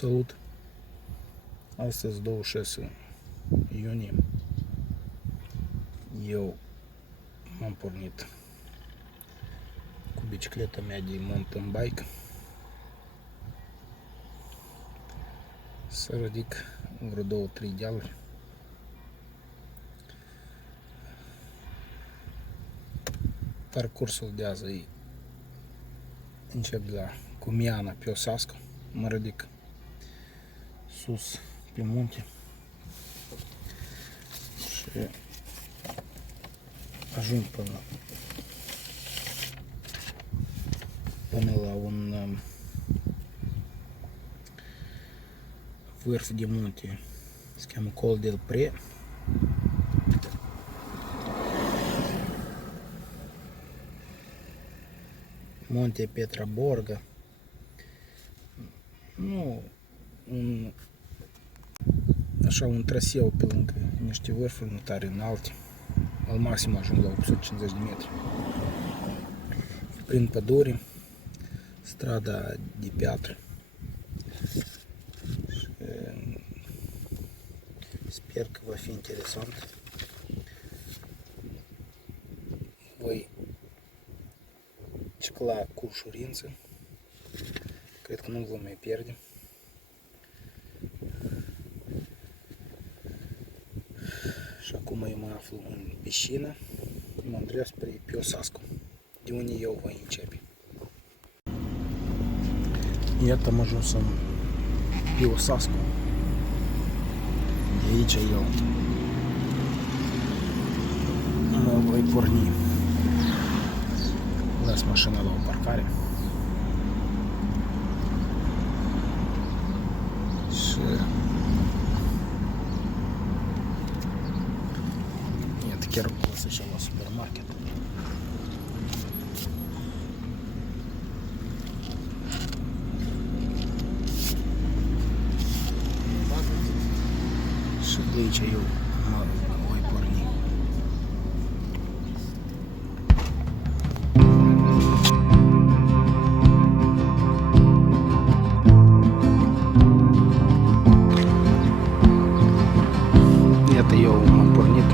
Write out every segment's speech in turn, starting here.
Salut! Astăzi 26 iunie. Eu m-am pornit cu bicicleta mea de mountain bike să ridic vreo 2-3 dealuri. Parcursul de azi încep de la Cumiana pe Osasco, mă ridic sus pe munte și ajung până la un vârf de munte, se cheamă Col del Pre. Monte Petra Borga. Nu așa un traseu pe lângă niște vârfuri nu tare înalte. Al maxim ajung la 850 de metri. Prin pădure, strada de piatră. Sper că va fi interesant. Voi cicla cu ușurință. Cred că nu vom mai pierde. Și acum eu mă aflu în piscină. Mă îndrept spre Osasco, de unde eu voi începe. Iată am ajuns în Osasco. De aici eu mă voi porni. Las mașina la o parcare. Și iată chiar o clasă și la supermarket. Și de aici eu mă voi porni. Iată eu m-am pornit.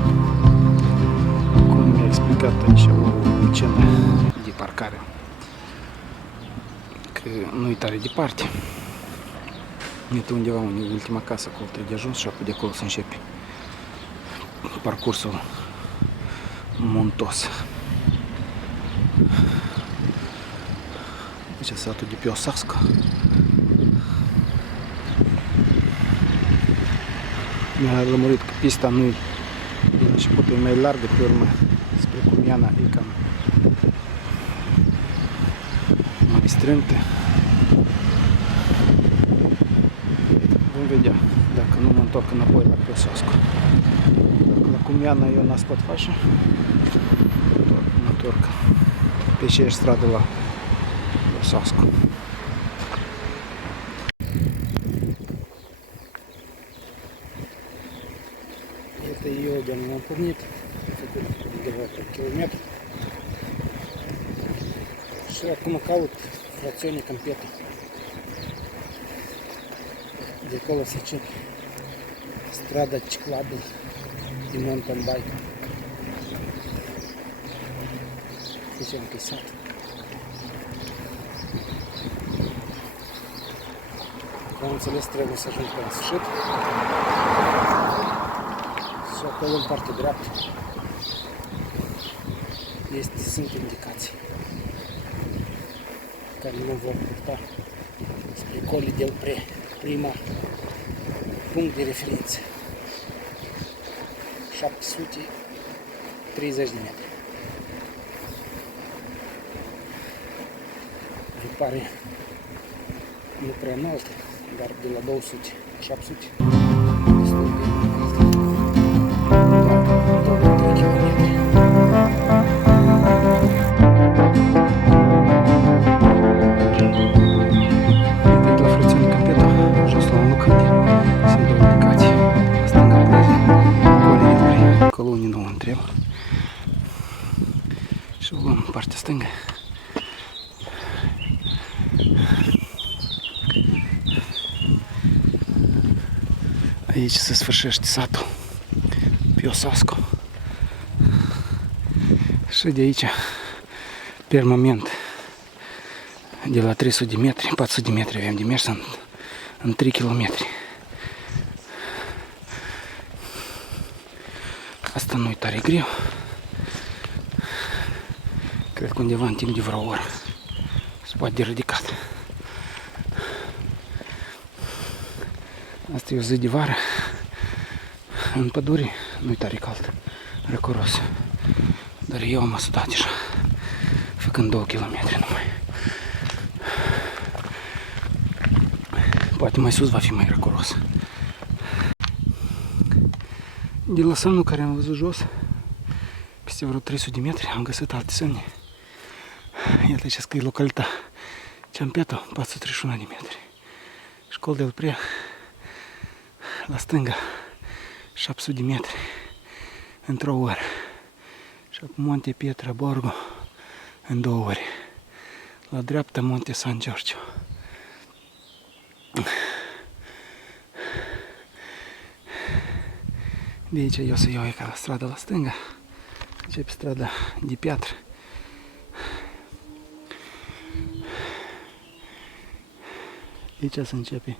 Cum mi-a explicat aici o scenă de parcare, că nu-i tare departe. Iată undeva ultima casă acolo trebuie de ajuns și apoi de acolo să începe parcursul montos. Deci satul de pe Osasco. Mi-a lămurit că pista nu-i de începutul e mai largă, pe urmă spre Cumiana e cam mai strâmtă. Vom vedea dacă nu mă întorc înapoi la pe Osasco. Dacă la Cumiana eu n-aș pot face, mă întorc pe aceeași stradă la Osasco. Iată eu de m-am pornit, am făcut undeva pe kilometru și acum caut fracțiune campetă. De acolo se încep strada ciclabilă de mountain bike. Zicem că e sat. Am înțeles, trebuie să ajung până în sfârșit. Și acolo în partea dreaptă sunt indicații care nu vor purta spre Col del Pre, prima punct de referință. 730 de metri. Vi pare nu prea înalt, dar de la 200, 700 destul de înalt. Doar 2 km. Colunii nu mă întreb. Și o luăm în partea stângă. Aici se sfârșește satul Piosasco. Și de aici, pe moment, de la 300 de metri, 400 de metri avem de mers în 3 km. Asta nu-i tare greu. Cred că undeva în timp de vreo oră se poate de ridicat. Asta e o zi de vară. În pădure nu-i tare cald, răcoros. Dar eu am asudat deja, făcând 2 km numai. Poate mai sus va fi mai răcoros. De la semnul care am văzut jos, peste vreo 300 de metri, am găsit alte semne. Iată aici scrie localitatea Ciampeto, 431 de metri. Școală del Prea, la stânga, 700 de metri, într-o oră. Și apoi Monte Pietra Borgo, în 2 ore. La dreapta Monte San Giorgio. De aici eu să iau ca la strada la stânga. Începe strada de piatră. De aici se începe.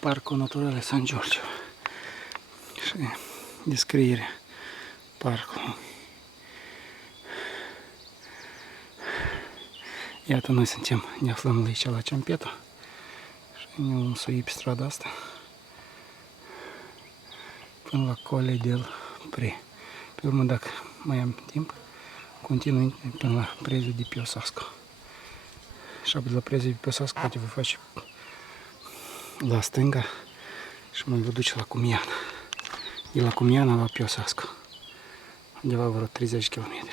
Parcul Naturale San Giorgio și descrierea parcului. Iată, noi ne aflăm aici la Ciampeto și ne vom sui pe strada asta până la Colle del Pre. Pe urmă, dacă mai am timp, continui până la Prezul de Piosasco. Și apoi de la Prezul de Piosasco poate vă face la stânga și mă vă duce la Cumiana. De la Cumiana la Piosasco. Undeva vreo 30 km.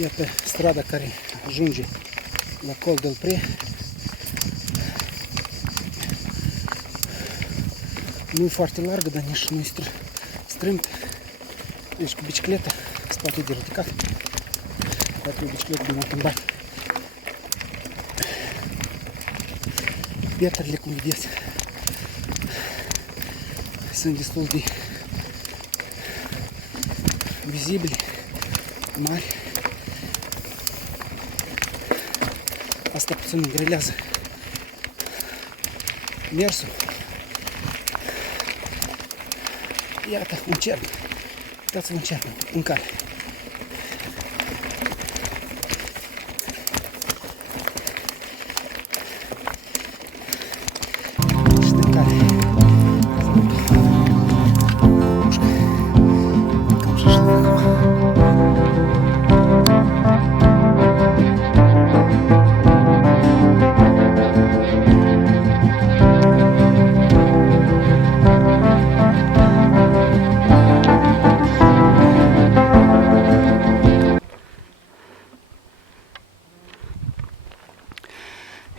Iată strada care ajunge la Col del Pre. Nu e foarte largă, dar nici nu e strâmtă. Deci cu bicicleta se poate de ridicat. Poate o bicicletă de mountain bike. Pietrele, cum vedeți, sunt destul de vizibile, mari. Asta puțin îngrelează mersul. Iată, un cern. Uitați-vă un cern în cale.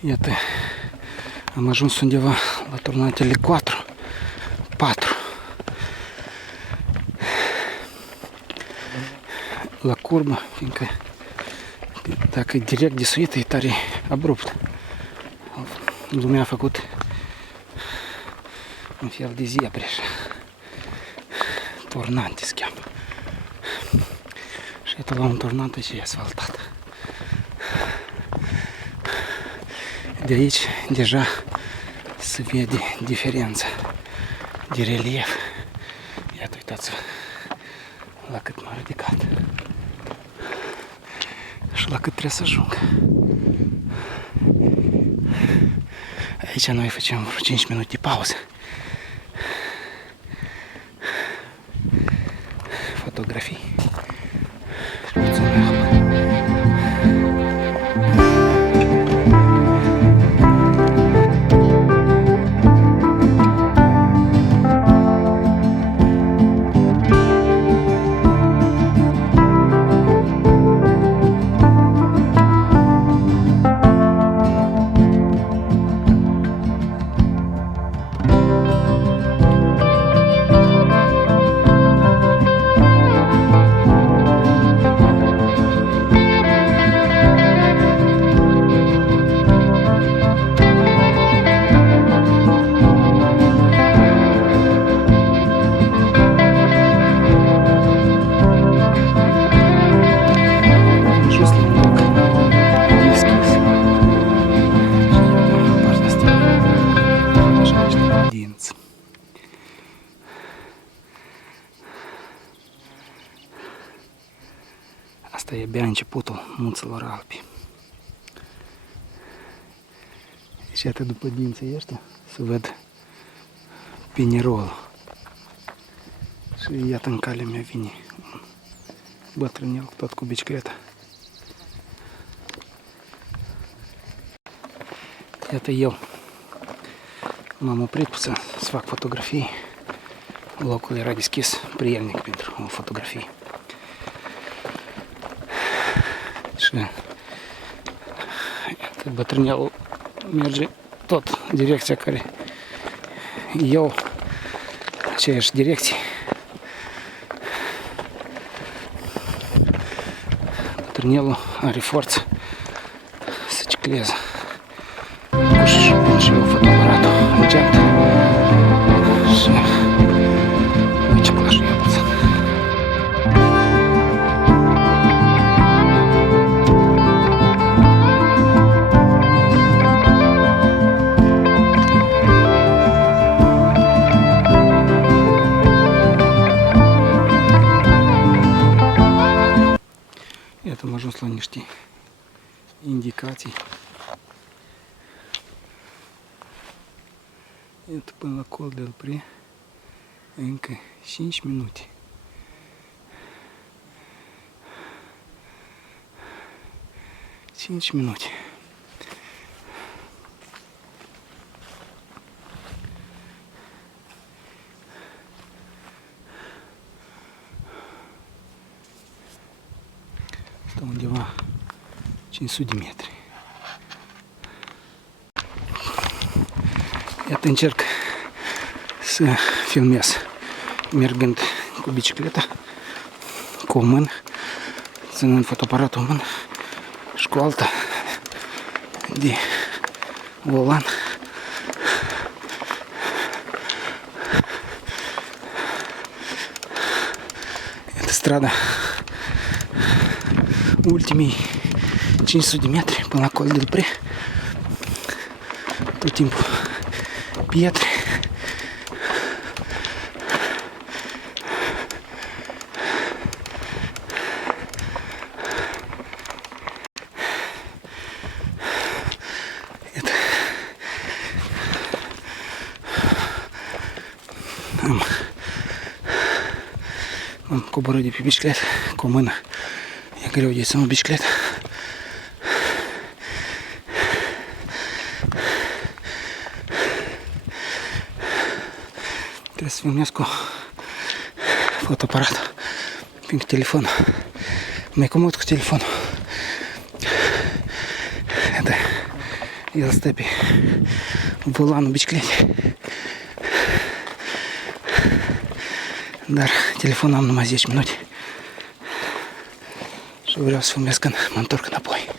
Iată, am ajuns undeva la turnatele 4. La curbă, fiindcă dacă e direct de suită, e tare abrupt. Lumea a făcut un fel de zebre așa. Turnante se cheamă. Și iată la un turnant și e asfaltat. De aici deja se vede diferența de relief. Iată, uitați-vă la cât m-a ridicat și la cât trebuie să ajung. Aici noi facem vreo 5 minute de pauză fotografii. Asta e abia începutul munților Alpi. Deci iată după dinții ăștia se văd Pinirolul. Și iată în calea mea vine un bătrânel tot cu bicicleta. Iată eu m-am oprit să fac fotografii. Locul era deschis, prielnic pentru fotografii. Și iată, bătrânelul merge tot în direcția care eu, aceeași direcție. Bătrânelul are forță să cicleze. Și eu fotoaparatul în geantă și uite ce plașă eu puțin. Iată am ajuns la niște indicații. Iată până la Col del Pre încă 5 minute. Cinci minute. Asta undeva 500 de metri. Iată încerc să filmez mergând cu bicicleta, cu o mână, ținând fotoaparatul în mână și cu alta de volan. Iată strada, ultimii 500 de metri până la Col del Pre, tot timpul pietre. Iată. Am coborât de pe bicicletă cu o mână. E greu de ținut bicicleta. Trebuie să filmez cu fotoaparatul, fiindcă telefonul mai comod cu telefonul. Iată, el stă pe volanul bicicletei, dar telefonul am numai 10 minute și vreau să filmez când mă întorc înapoi.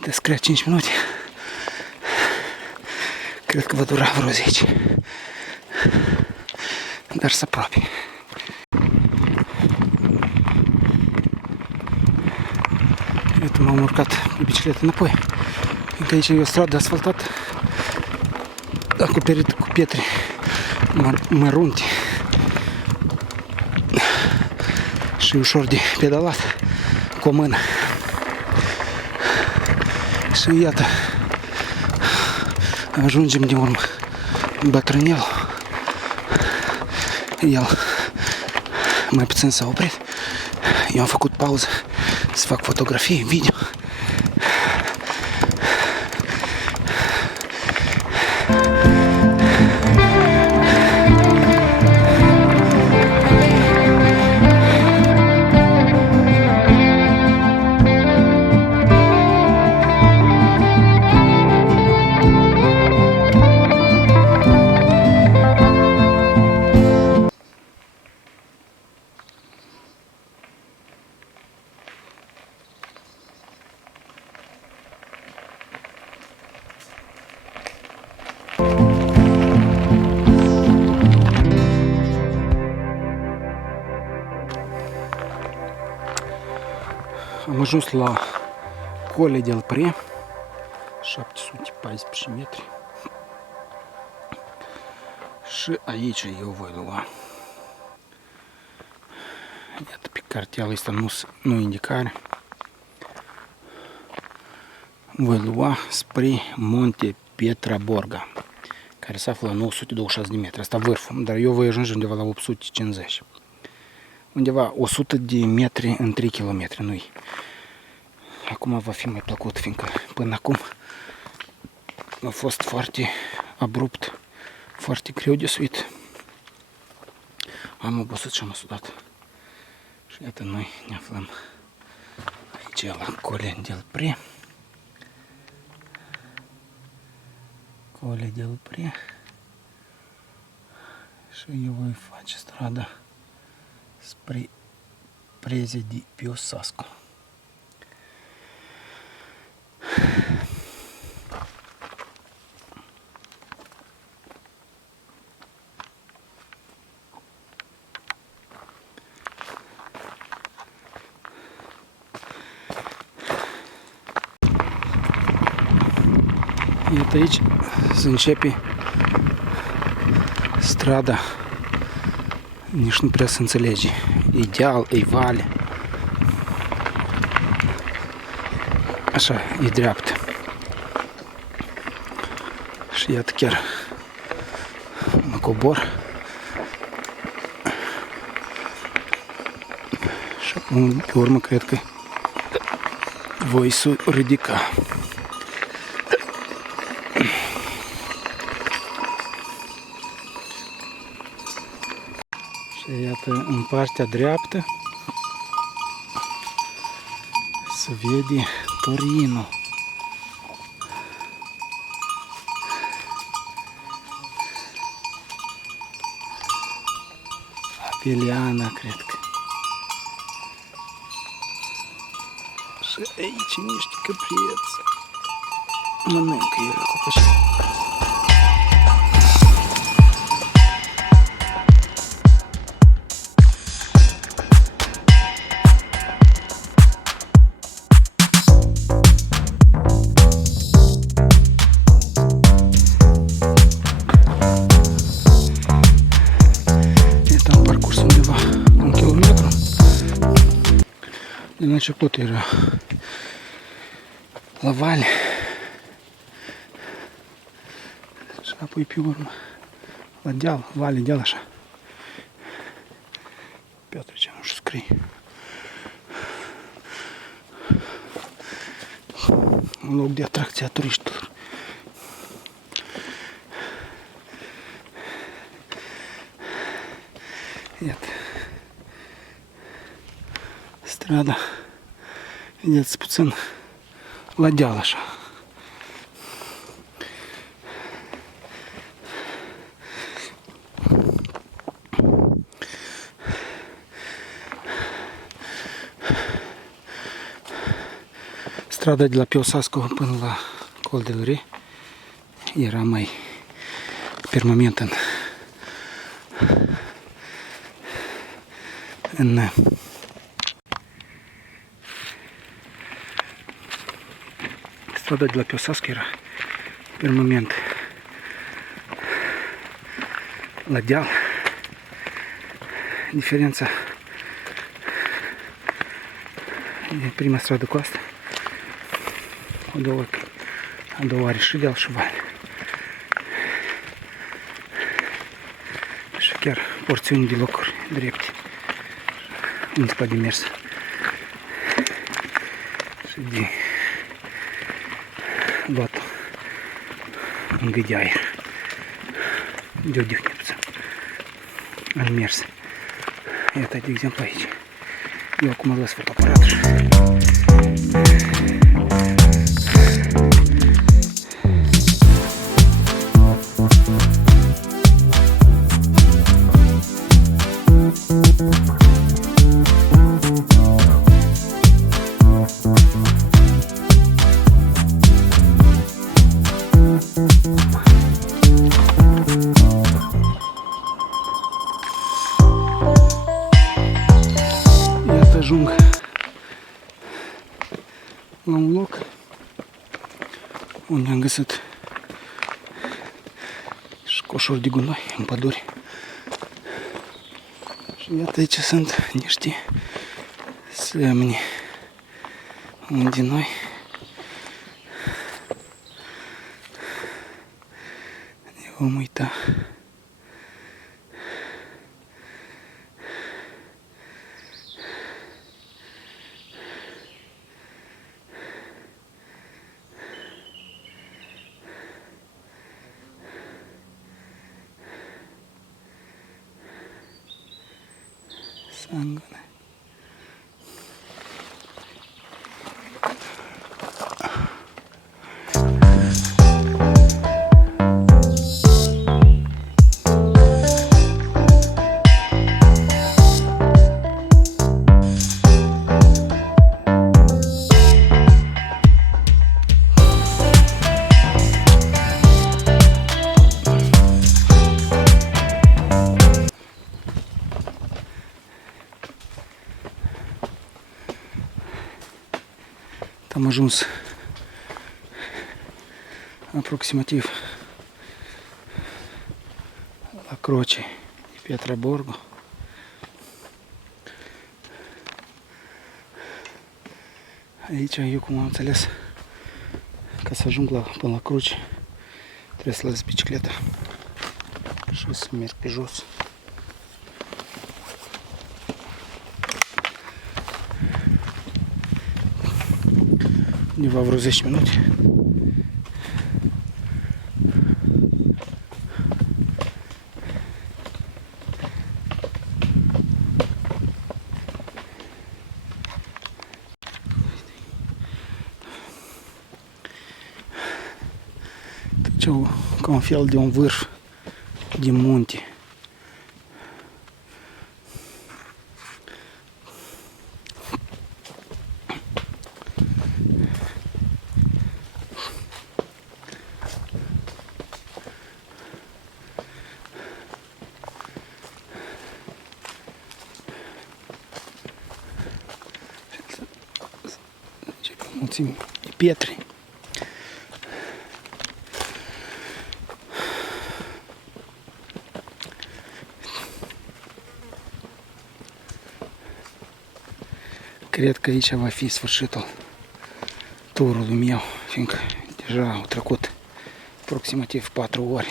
Descrea 5 minute. Cred că va dura vreo 10. Dar să apropie. Iată, m-am urcat pe bicicletă înapoi. Fiindcă aici e o stradă asfaltată, acoperită cu pietre mărunte și ușor de pedalat cu o mână. Și iată, Ajungem de urmă bătrânel. El mai puțin s-a oprit. Eu am făcut pauză să fac fotografii, video. Am ajuns la Colle del Pre, 714 metri. Și aici eu voi lua. Iată, pe cartealul ăsta nu indicare. Voi lua spre Monte Pietraborga, care se află la 926 de metri. Asta vârful, dar eu voi ajunge undeva la 850. Undeva 100 de metri în 3 km, nu-i. Acum va fi mai plăcut, fiindcă până acum a fost foarte abrupt, foarte greu de suit. Am obosit și am sudat. Și iată, noi ne aflăm aici la Colle del Pre. Colle del Pre. Și eu voi face strada spre Preze di Piossasco. Iată aici se începe strada. Nici nu prea se înțelege. E deal, e vale. Așa, e dreaptă. Și iată chiar mă cobor. Și acum, pe urmă, cred că voi să ridica. Și iată, în partea dreaptă se vede Torino. Apeliana, cred că. Și aici niște căprieți. Mănâncă ele copaci. Din început era la vale și apoi pe urmă la deal, vale, deal așa. Petrece, nu știu scrie. Un loc de atracție a turiștilor. Iată. Strada. Vedeți puțin la deal așa. Strada de la Piossasco până la Colle del Re era mai permanent în strada de la Piossasco era permanent la deal. Diferența e prima stradă cu asta. A doua are și deal și vale. porțiuni de locuri drepte unde poate mers și de luat un vid de aer, de odihniță în mers. Iată, de exemplu, aici. Eu acum las fotoaparatul. Ajung la un loc unde am găsit și coșuri de gunoi în pădure. Și iată aici sunt niște semne unde noi ne vom uita. Sangune. Am ajuns aproximativ la Croce de Piatra Borgo. Aici, eu cum am înțeles, ca să ajung până la Cruce, trebuie să las bicicleta și să merg pe jos. Undeva vreo 10 minute. Deci, ca un fel de un vârf de munte. Mulțimi de pietre. Cred că aici va fi sfârșitul turului meu, fiindcă deja au trecut aproximativ 4 ore.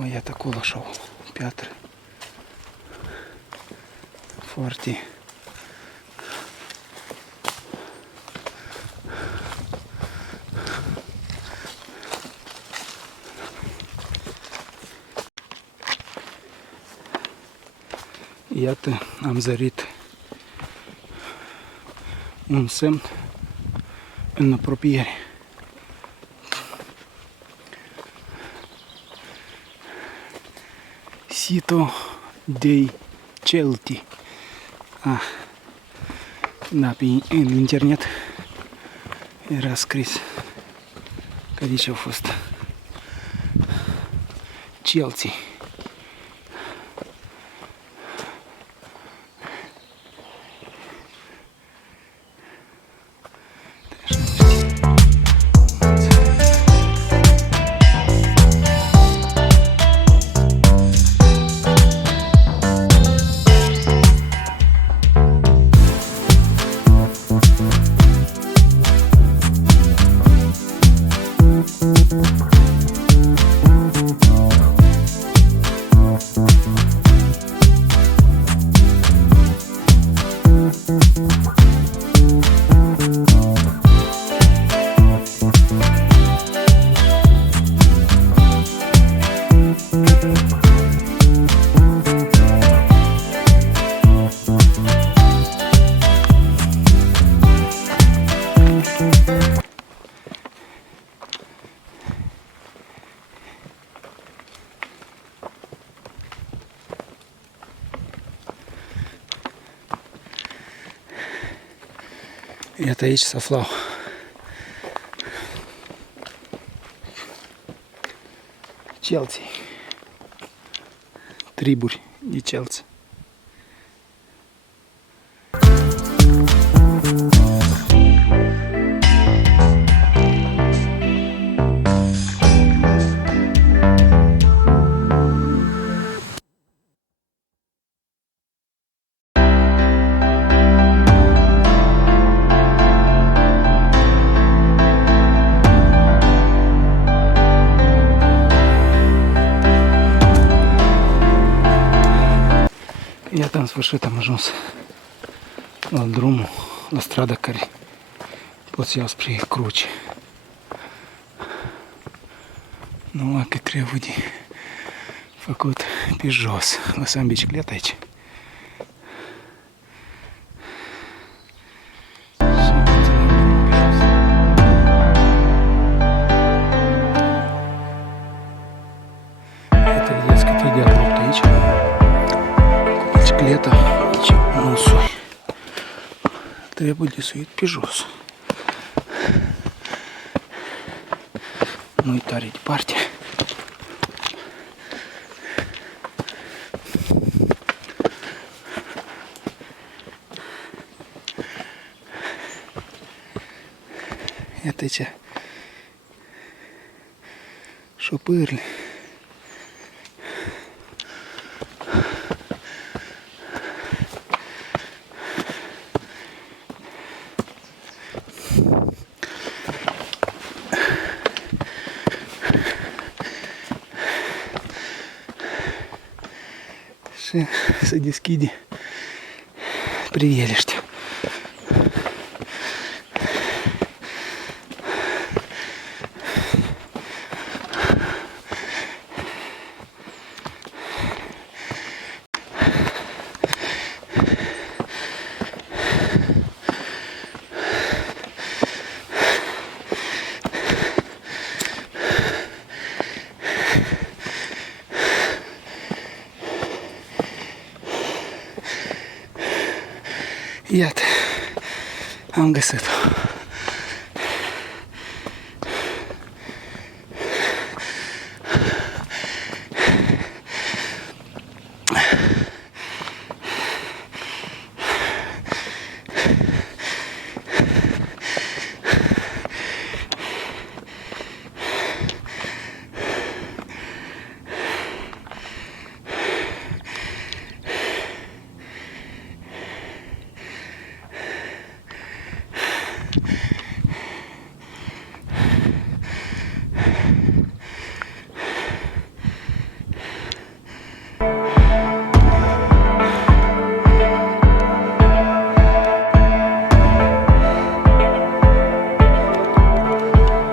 O, iată acolo așa o piatră foarte iată, am zărit un semn în apropiere. Sito dei Celti. Da, în internet era scris că aici au fost Celții. Iată aici se aflau celții, triburi de celți. Iată, în sfârșit am ajuns la drumul, la strada care pot să iau spre Cruci. Numai că trebuie de făcut pe jos. Lăsăm bicicleta aici. Iată, vedeți cât e de abrupt aici. Bicicleta aici nu sui. Trebuie de suit pe jos. Nu-i tare departe. Iată aici șopârle. Și se deschide priveliște. Iată, am găsit-o.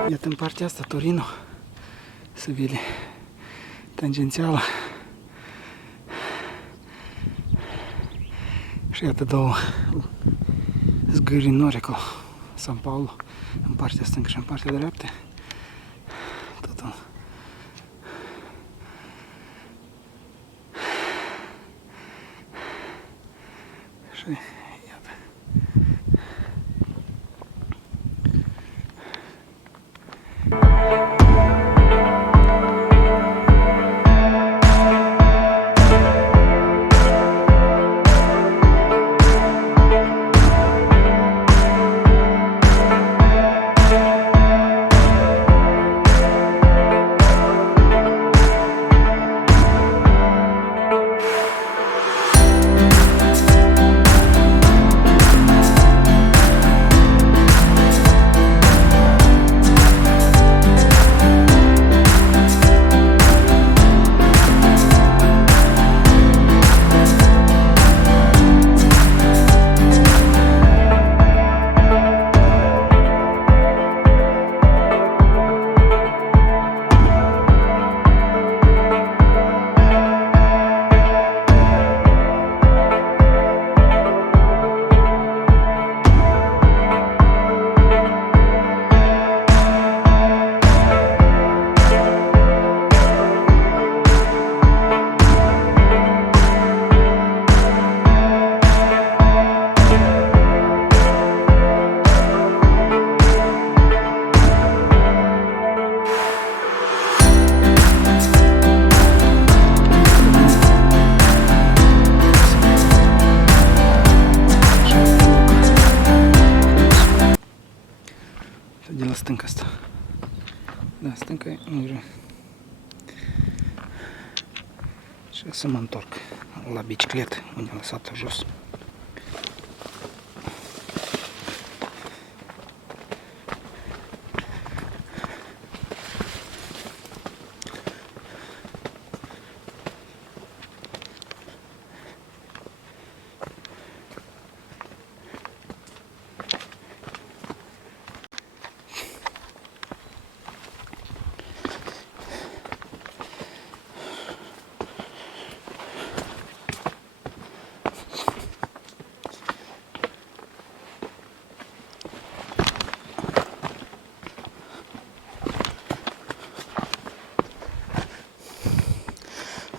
Iată, în partea asta, Torino, se vede tangențiala. Și iată două zgârii nori acolo, San Paolo, în partea stângă și în partea dreaptă. Totul. Și iată. stâncă asta. Da, stâncă nu vreau. Și să mă întorc la bicicletă, unde am lăsat-o jos.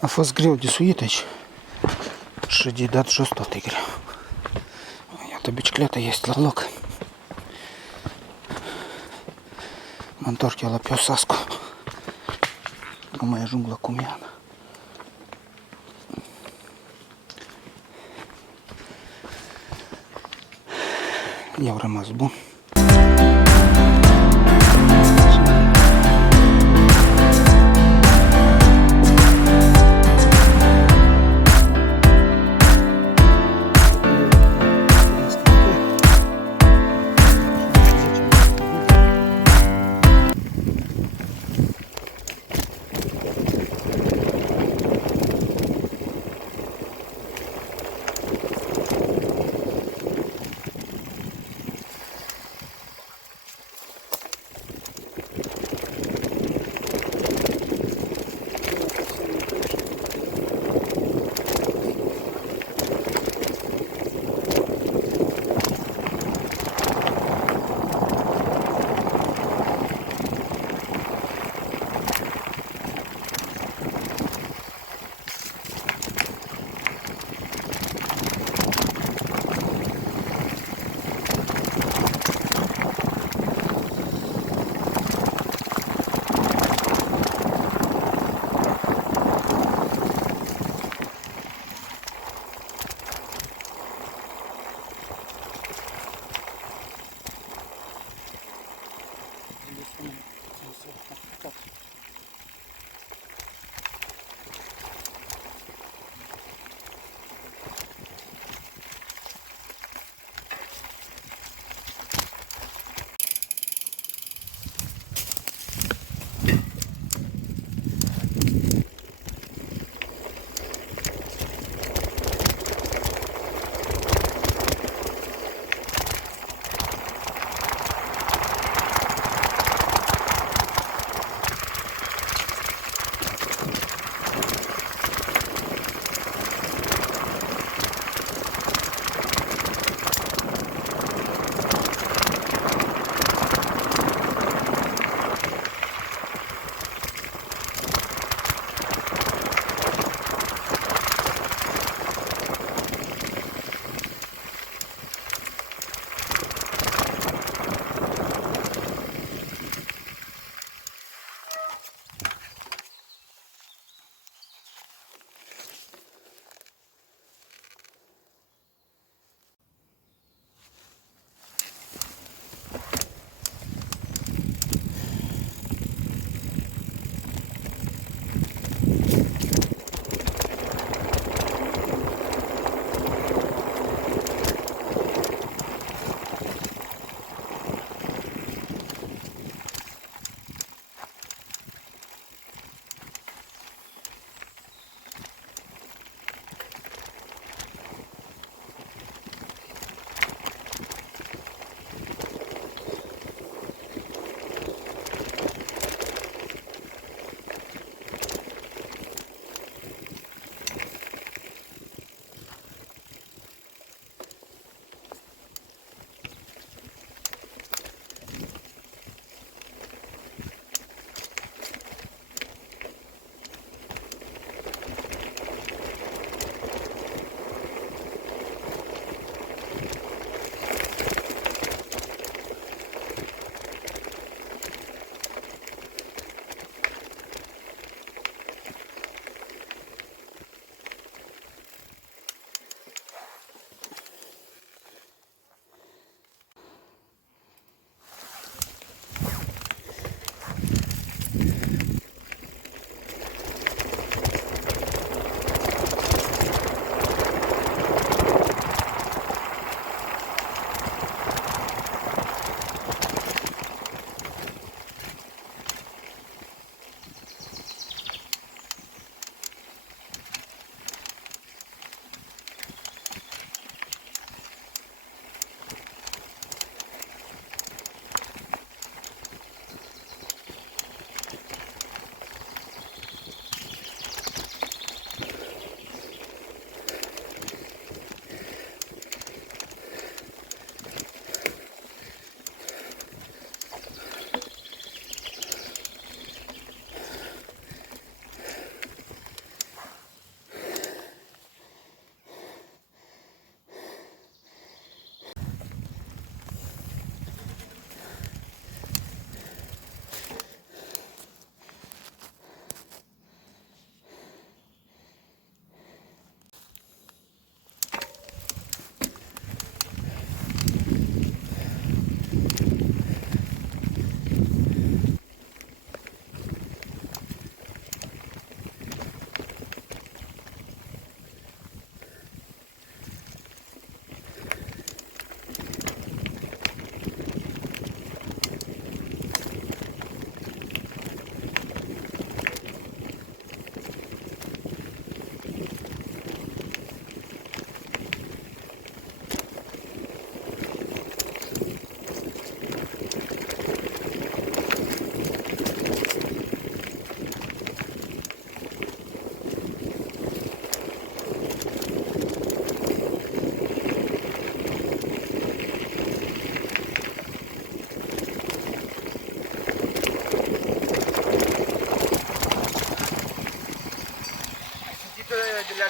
A fost greu de suit aici și de dat jos tot e greu. Iată, bicicleta este la loc. Mă întorc eu la Piosascu. Nu mai ajung la Cumiana. I-au rămas bun.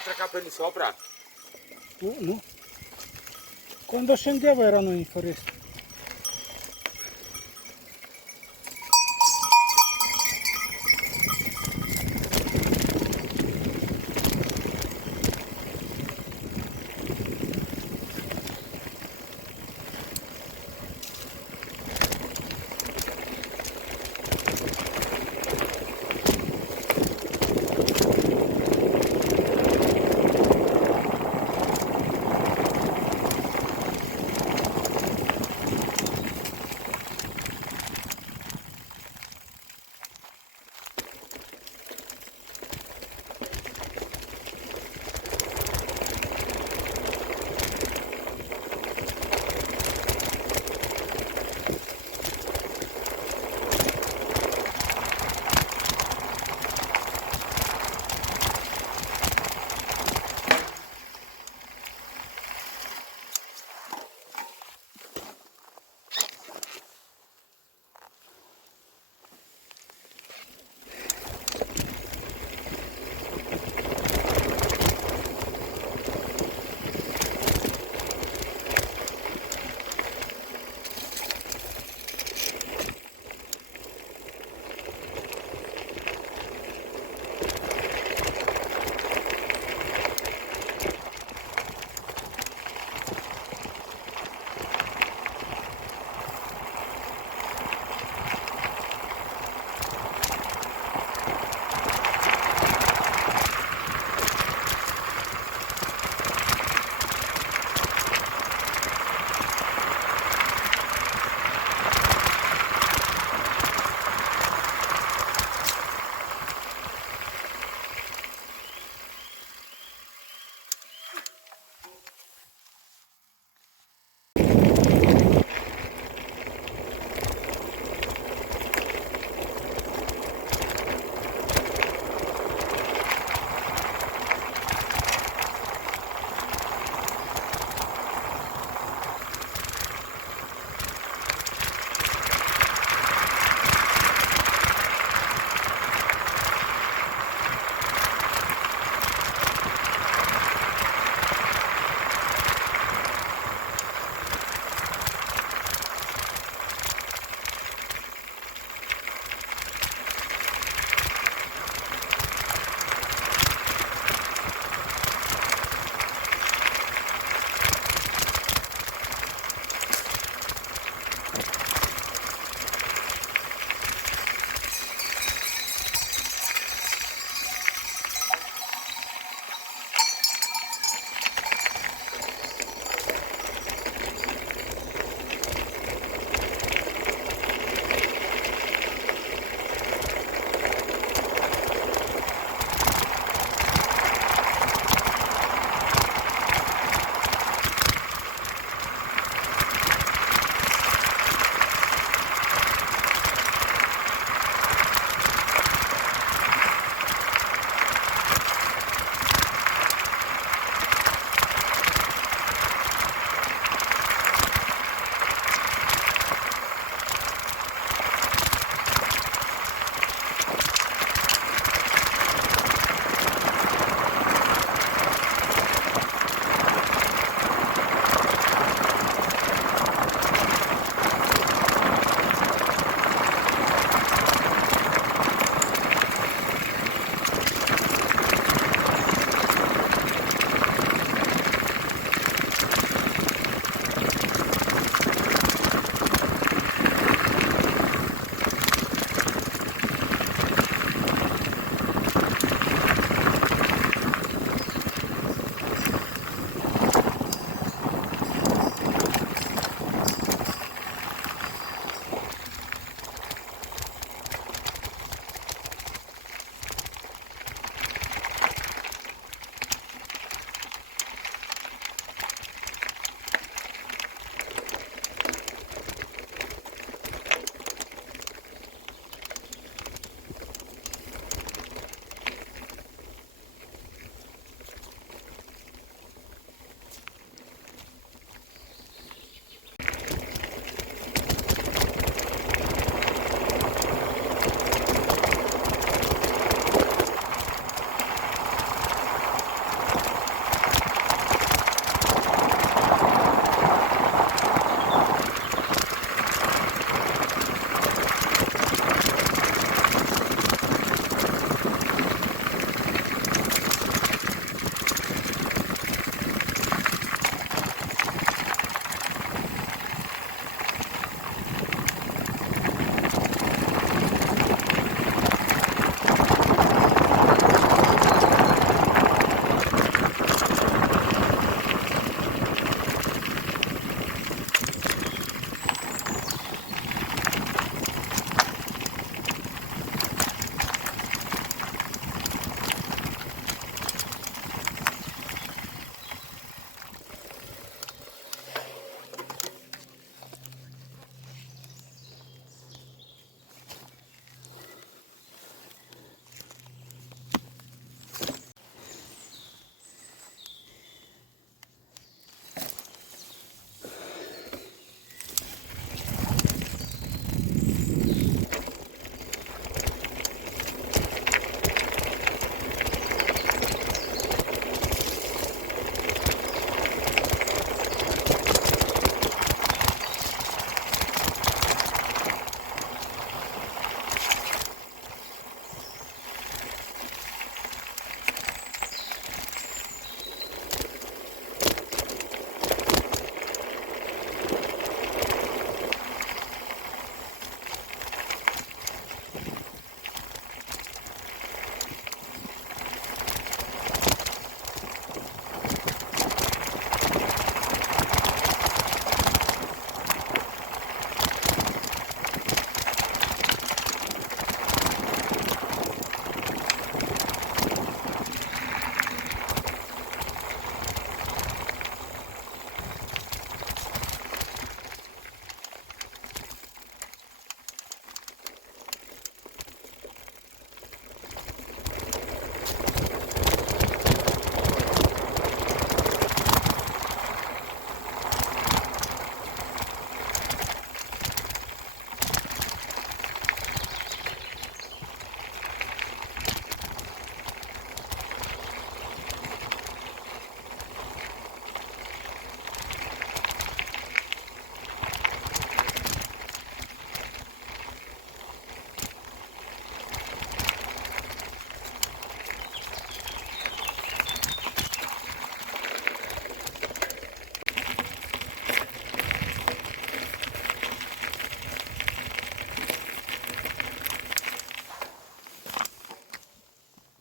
plecat pe lì sopra? No. Quando scendevo erano in foresta.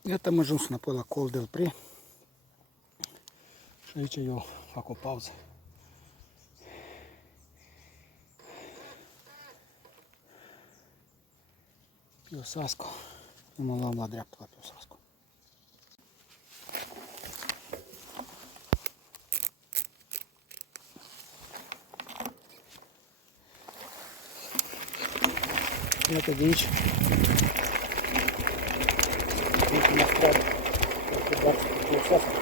Iată am ajuns înapoi la Col del Pre. Și aici eu fac o pauză. Pe Osasco. Eu mă luam la dreapta la Osasco. Iată de aici. Ultima stradă. Pe Osasco.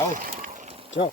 Ciao. Ciao.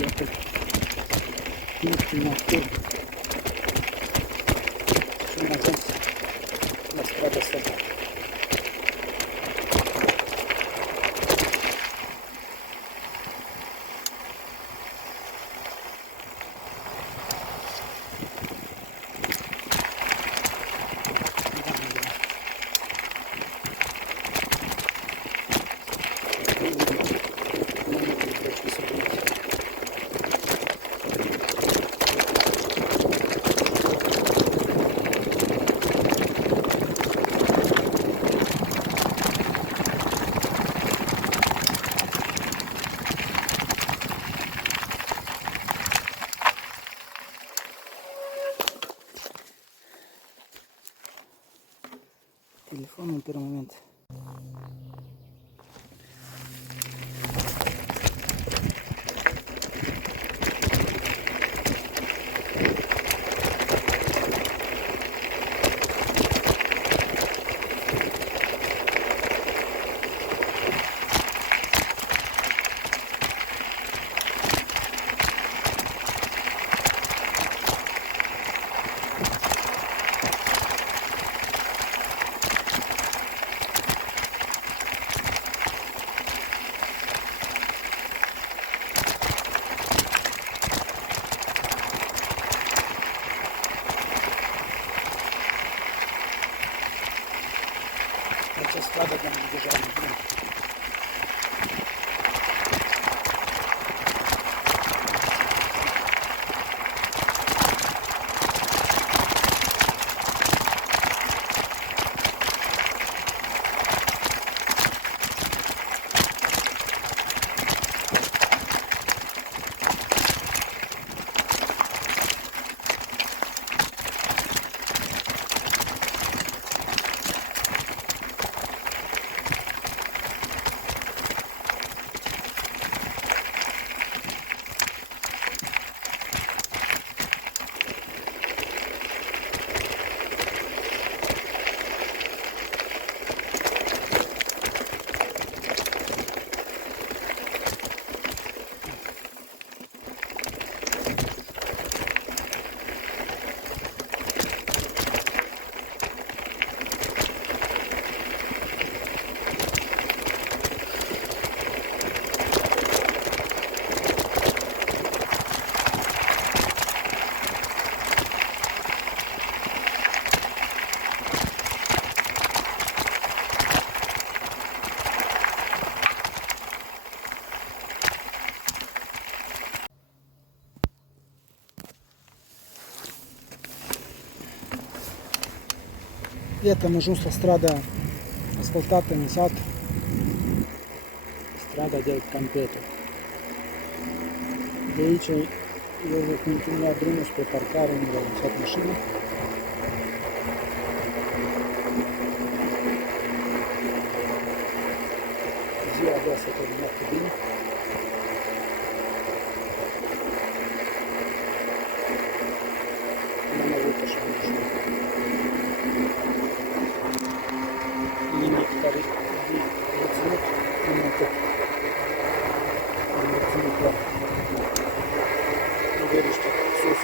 Iată, ultima tur și am ajuns la strada asta. Telefonul în permanent. această stradă de deja bine. Iată, am ajuns la strada asfaltată în sat, strada de Campeto. De aici eu voi continua drumul spre parcare unde am lăsat mașina. Ziua de asta a terminat cu bine. N-am avut așa mașină. Nimic care e reținut în atât. Am reținut la niveliște sus.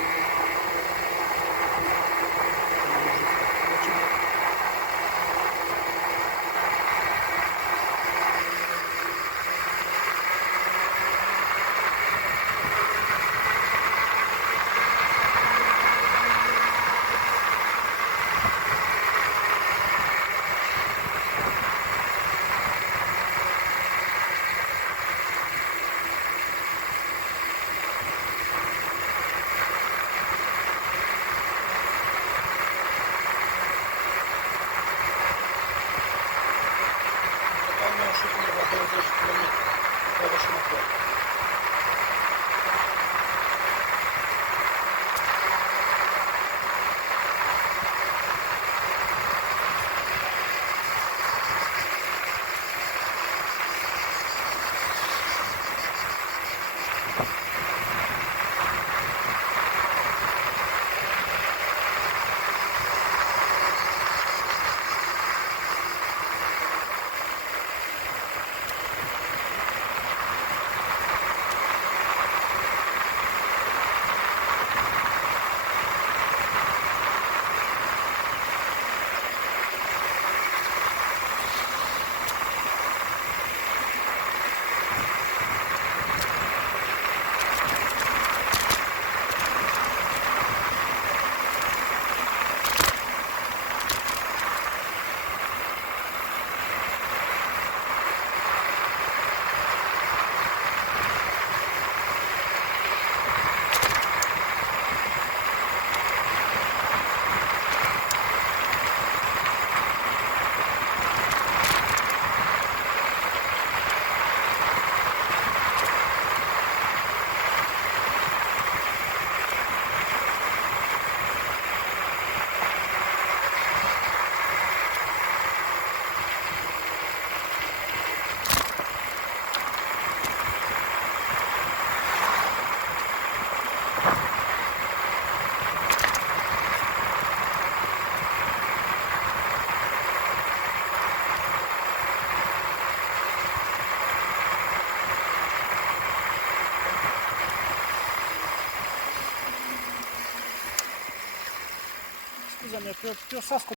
Scusami, più sasco.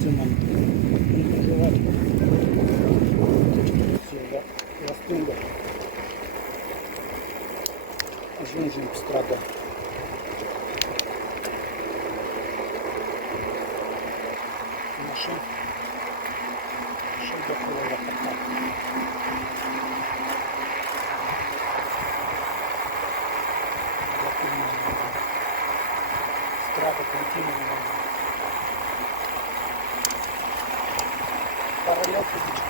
Ce m-am înjurat. La stângă. Ajungem pe strada așa. Параллель физичку.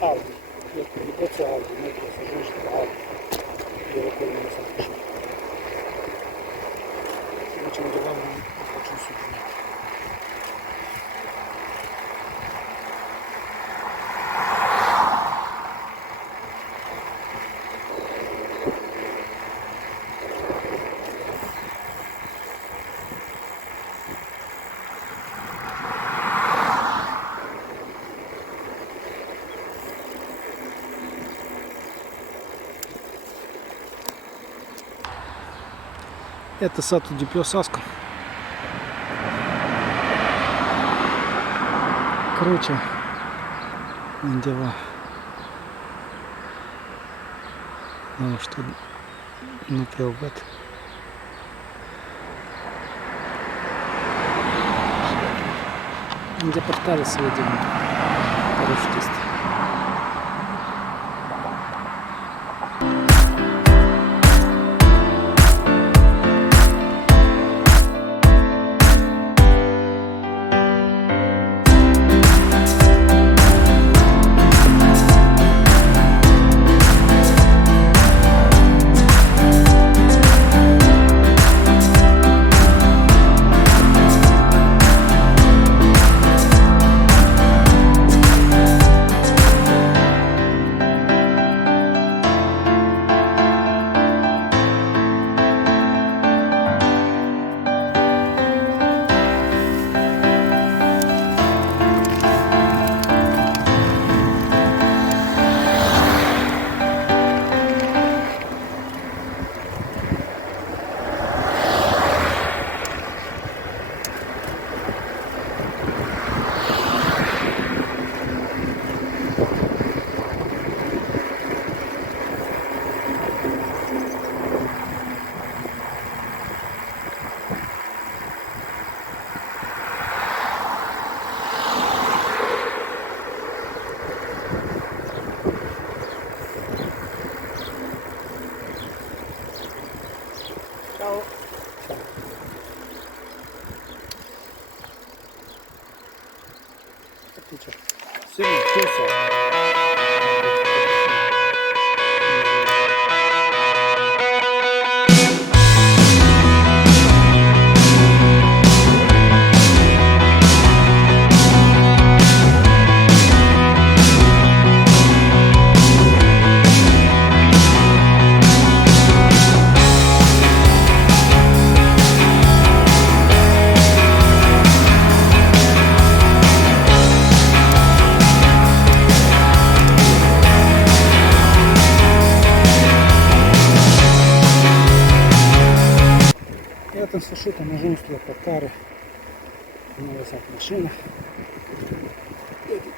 Ауди. Це Ауди, не пасажирська Ауди. До якої не захочу. Чим давали, не хочу сюди. Это сад Дипиосаско. Круче дела. Ну что напел в это. Где портали сведения. Парашютисты. Ciao. Sì, Я там слышу, там уже устроят портары. Висять машина.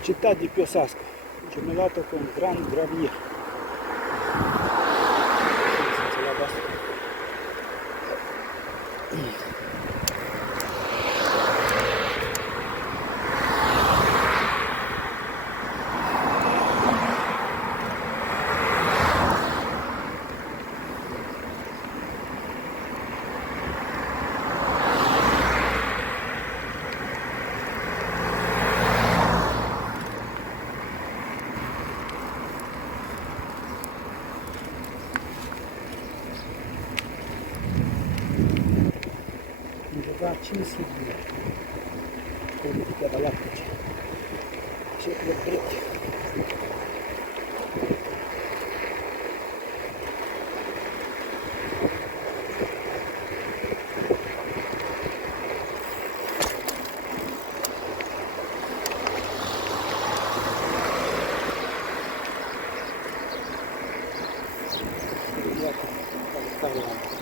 Città di Piosasco, gemellato con Gran Gravier. Cine se vine? Politica da lactice. Ce drept. Iată, care